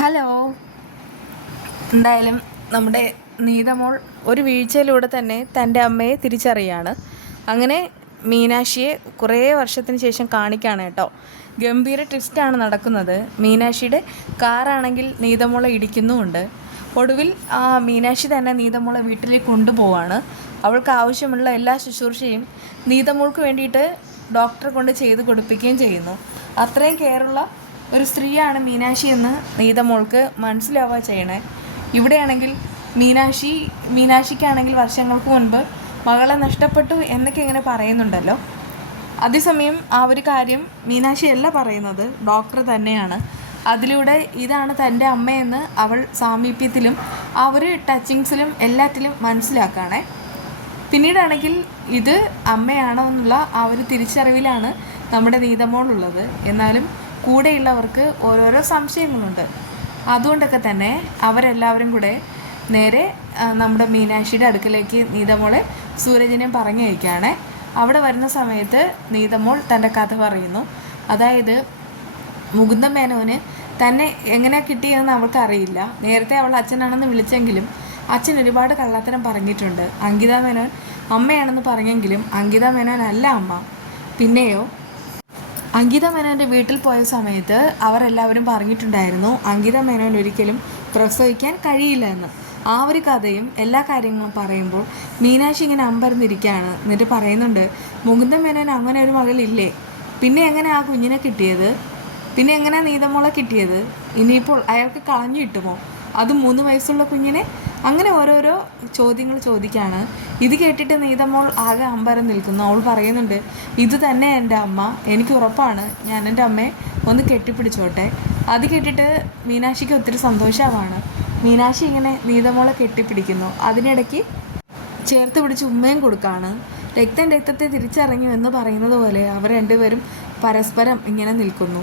Hello. എന്തായാലും നമ്മുടെ നീതമോൾ ഒരു വീഴ്ചയിലൂടെ തന്നെ തൻ്റെ അമ്മയെ തിരിച്ചറിയാണ്. അങ്ങനെ മീനാക്ഷിയെ കുറേ വർഷത്തിന് ശേഷം കാണിക്കുകയാണ് കേട്ടോ. ഗംഭീര ട്വിസ്റ്റാണ് നടക്കുന്നത്. മീനാക്ഷിയുടെ കാറാണെങ്കിൽ നീതമോളെ ഇടിക്കുന്നുമുണ്ട്. ഒടുവിൽ മീനാക്ഷി തന്നെ നീതമോളെ വീട്ടിലേക്ക് കൊണ്ടുപോവാണ്. അവൾക്ക് ആവശ്യമുള്ള എല്ലാ ശുശ്രൂഷയും നീതമോൾക്ക് വേണ്ടിയിട്ട് ഡോക്ടറെ കൊണ്ട് ചെയ്ത് കൊടുപ്പിക്കുകയും ചെയ്യുന്നു. അത്രയും കെയറുള്ള ഒരു സ്ത്രീയാണ് മീനാക്ഷി എന്ന് നീതമോൾക്ക് മനസ്സിലാവുക ചെയ്യണേ. ഇവിടെയാണെങ്കിൽ മീനാക്ഷിക്കാണെങ്കിൽ വർഷങ്ങൾക്ക് മുൻപ് മകളെ നഷ്ടപ്പെട്ടു എന്നൊക്കെ ഇങ്ങനെ പറയുന്നുണ്ടല്ലോ. അതേസമയം ആ ഒരു കാര്യം മീനാക്ഷിയല്ല പറയുന്നത്, ഡോക്ടർ തന്നെയാണ്. അതിലൂടെ ഇതാണ് തൻ്റെ അമ്മയെന്ന് അവൾ സാമീപ്യത്തിലും ആ ഒരു ടച്ചിങ്സിലും എല്ലാറ്റിലും മനസ്സിലാക്കുകയാണേ. പിന്നീടാണെങ്കിൽ ഇത് അമ്മയാണോ എന്നുള്ള ആ ഒരു തിരിച്ചറിവിലാണ് നമ്മുടെ നീതമോളുള്ളത്. എന്നാലും കൂടെയുള്ളവർക്ക് ഓരോരോ സംശയങ്ങളുണ്ട്. അതുകൊണ്ടൊക്കെ തന്നെ അവരെല്ലാവരും കൂടെ നേരെ നമ്മുടെ മീനാക്ഷിയുടെ അടുക്കലേക്ക് നീതമോളെ സൂരജിനെ പറഞ്ഞയക്കുകയാണ്. അവിടെ വരുന്ന സമയത്ത് നീതമോൾ തൻ്റെ കഥ പറയുന്നു. അതായത് മുകുന്ദ മേനോന് തന്നെ എങ്ങനെ കിട്ടിയെന്ന് അവൾക്ക് അറിയില്ല. നേരത്തെ അവൾ അച്ഛനാണെന്ന് വിളിച്ചെങ്കിലും അച്ഛൻ ഒരുപാട് കള്ളത്തരം പറഞ്ഞിട്ടുണ്ട്. അങ്കിത മേനോൻ അമ്മയാണെന്ന് പറഞ്ഞെങ്കിലും അങ്കിത മേനോൻ അല്ല അമ്മ. പിന്നെയോ അങ്കിത മേനോൻ്റെ വീട്ടിൽ പോയ സമയത്ത് അവരെല്ലാവരും പറഞ്ഞിട്ടുണ്ടായിരുന്നു അങ്കിത മേനോൻ ഒരിക്കലും പ്രസവിക്കാൻ കഴിയില്ല എന്ന്. ആ ഒരു കഥയും എല്ലാ കാര്യങ്ങളും പറയുമ്പോൾ മീനാക്ഷി ഇങ്ങനെ അമ്പരന്നിരിക്കുകയാണ്. എന്നിട്ട് പറയുന്നുണ്ട്, മുകുന്ദ മേനോൻ അങ്ങനെ ഒരു മകളില്ലേ, പിന്നെ എങ്ങനെ ആ കുഞ്ഞിനെ കിട്ടിയത്, പിന്നെ എങ്ങനെ നീതമോളെ കിട്ടിയത്, ഇനിയിപ്പോൾ അയാൾക്ക് കളഞ്ഞു കിട്ടുമോ, അത് 3 വയസ്സുള്ള കുഞ്ഞിനെ. അങ്ങനെ ഓരോരോ ചോദ്യങ്ങൾ ചോദിക്കുകയാണ്. ഇത് കേട്ടിട്ട് നീതമോൾ ആകെ അമ്പരം നിൽക്കുന്നു. അവൾ പറയുന്നുണ്ട്, ഇത് തന്നെ എൻ്റെ അമ്മ, എനിക്ക് ഉറപ്പാണ്, ഞാൻ എൻ്റെ അമ്മയെ ഒന്ന് കെട്ടിപ്പിടിച്ചോട്ടെ. അത് കേട്ടിട്ട് മീനാക്ഷിക്ക് ഒത്തിരി സന്തോഷമാണ്. മീനാക്ഷി ഇങ്ങനെ നീതമോളെ കെട്ടിപ്പിടിക്കുന്നു. അതിനിടയ്ക്ക് ചേർത്ത് പിടിച്ച് ഉമ്മയും കൊടുക്കുകയാണ്. രക്തത്തെ തിരിച്ചറിഞ്ഞു എന്ന് പറയുന്നത് പോലെ അവർ രണ്ടുപേരും പരസ്പരം ഇങ്ങനെ നിൽക്കുന്നു.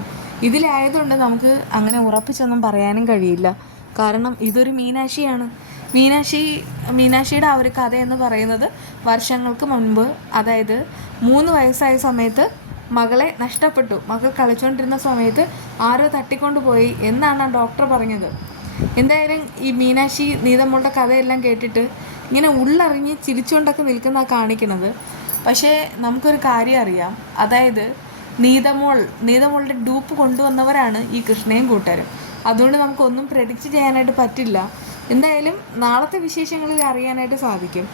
ഇതിലായതുകൊണ്ട് നമുക്ക് അങ്ങനെ ഉറപ്പിച്ചൊന്നും പറയാനും കഴിയില്ല. കാരണം ഇതൊരു മീനാക്ഷിയാണ്. മീനാക്ഷിയുടെ ആ ഒരു കഥ എന്ന് പറയുന്നത് വർഷങ്ങൾക്ക് മുൻപ്, അതായത് 3 വയസ്സായ സമയത്ത് മകളെ നഷ്ടപ്പെട്ടു. മകൾ കളിച്ചുകൊണ്ടിരുന്ന സമയത്ത് ആരോ തട്ടിക്കൊണ്ടുപോയി എന്നാണ് ആ ഡോക്ടർ പറഞ്ഞത്. എന്തായാലും ഈ മീനാക്ഷി നീതമോളുടെ കഥയെല്ലാം കേട്ടിട്ട് ഇങ്ങനെ ഉള്ളറിഞ്ഞ് ചിരിച്ചുകൊണ്ടൊക്കെ നിൽക്കുന്ന കാണിക്കുന്നത്. പക്ഷേ നമുക്കൊരു കാര്യം അറിയാം, അതായത് നീതമോളുടെ ഡൂപ്പ് കൊണ്ടുവന്നവരാണ് ഈ കൃഷ്ണയും കൂട്ടരും. അതുകൊണ്ട് നമുക്കൊന്നും പ്രെഡിക്റ്റ് ചെയ്യാനായിട്ട് പറ്റില്ല. എന്തായാലും നാളത്തെ വിശേഷങ്ങളിൽ അറിയാനായിട്ട് സാധിക്കും.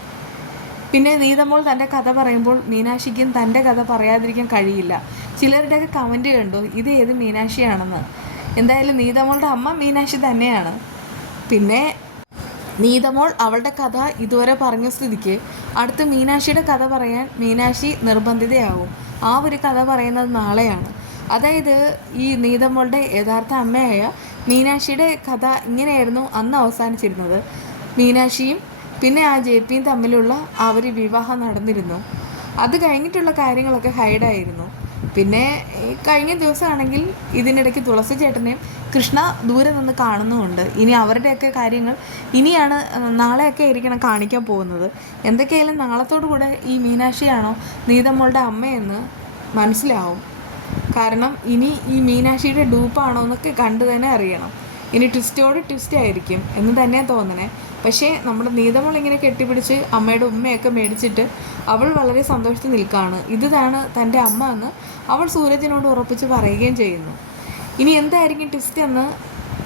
പിന്നെ നീതമോൾ തൻ്റെ കഥ പറയുമ്പോൾ മീനാക്ഷിക്കും തൻ്റെ കഥ പറയാതിരിക്കാൻ കഴിയില്ല. ചിലരുടെയൊക്കെ കമൻറ്റ് കണ്ടു ഇത് ഏത് മീനാക്ഷിയാണെന്ന്. എന്തായാലും നീതമോളുടെ അമ്മ മീനാക്ഷി തന്നെയാണ്. പിന്നെ നീതമോൾ അവളുടെ കഥ ഇതുവരെ പറഞ്ഞ സ്ഥിതിക്ക് അടുത്ത് മീനാക്ഷിയുടെ കഥ പറയാൻ മീനാക്ഷി നിർബന്ധിതയാവും. ആ ഒരു കഥ പറയുന്നത് നാളെയാണ്. അതായത് ഈ നീതമോളുടെ യഥാർത്ഥ അമ്മയായ മീനാക്ഷിയുടെ കഥ ഇങ്ങനെയായിരുന്നു അന്ന് അവസാനിച്ചിരുന്നത്. മീനാക്ഷിയും പിന്നെ ആ ജെപിയും തമ്മിലുള്ള ആ ഒരു വിവാഹം നടന്നിരുന്നു. അത് കഴിഞ്ഞിട്ടുള്ള കാര്യങ്ങളൊക്കെ ഹൈഡായിരുന്നു. പിന്നെ കഴിഞ്ഞ ദിവസമാണെങ്കിൽ ഇതിനിടയ്ക്ക് തുളസി ചേട്ടനെയും കൃഷ്ണ ദൂരെ നിന്ന് കാണുന്നുമുണ്ട്. ഇനി അവരുടെയൊക്കെ കാര്യങ്ങൾ നാളെയൊക്കെ ആയിരിക്കണം കാണിക്കാൻ പോകുന്നത്. എന്തൊക്കെയായാലും നാളത്തോടു കൂടെ ഈ മീനാക്ഷിയാണോ നീതമോളുടെ അമ്മയെന്ന് മനസ്സിലാവും. കാരണം ഇനി ഈ മീനാക്ഷിയുടെ ഡൂപ്പാണോ എന്നൊക്കെ കണ്ടു തന്നെ അറിയണം. ഇനി ട്വിസ്റ്റോട് ട്വിസ്റ്റ് ആയിരിക്കും എന്ന് തന്നെയാണ് തോന്നണേ. പക്ഷേ നമ്മുടെ നീതമോൾ ഇങ്ങനെ കെട്ടിപ്പിടിച്ച് അമ്മയുടെ ഉമ്മയൊക്കെ മേടിച്ചിട്ട് അവൾ വളരെ സന്തോഷത്തിൽ നിൽക്കുകയാണ്. ഇതാണ് തൻ്റെ അമ്മ എന്ന് അവൾ സൂരജിനോട് ഉറപ്പിച്ച് പറയുകയും ചെയ്യുന്നു. ഇനി എന്തായിരിക്കും ട്വിസ്റ്റ് എന്ന്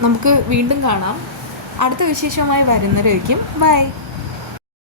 നമുക്ക് വീണ്ടും കാണാം. അടുത്ത വിശേഷമായി വരുന്നവരേക്കും ബൈ.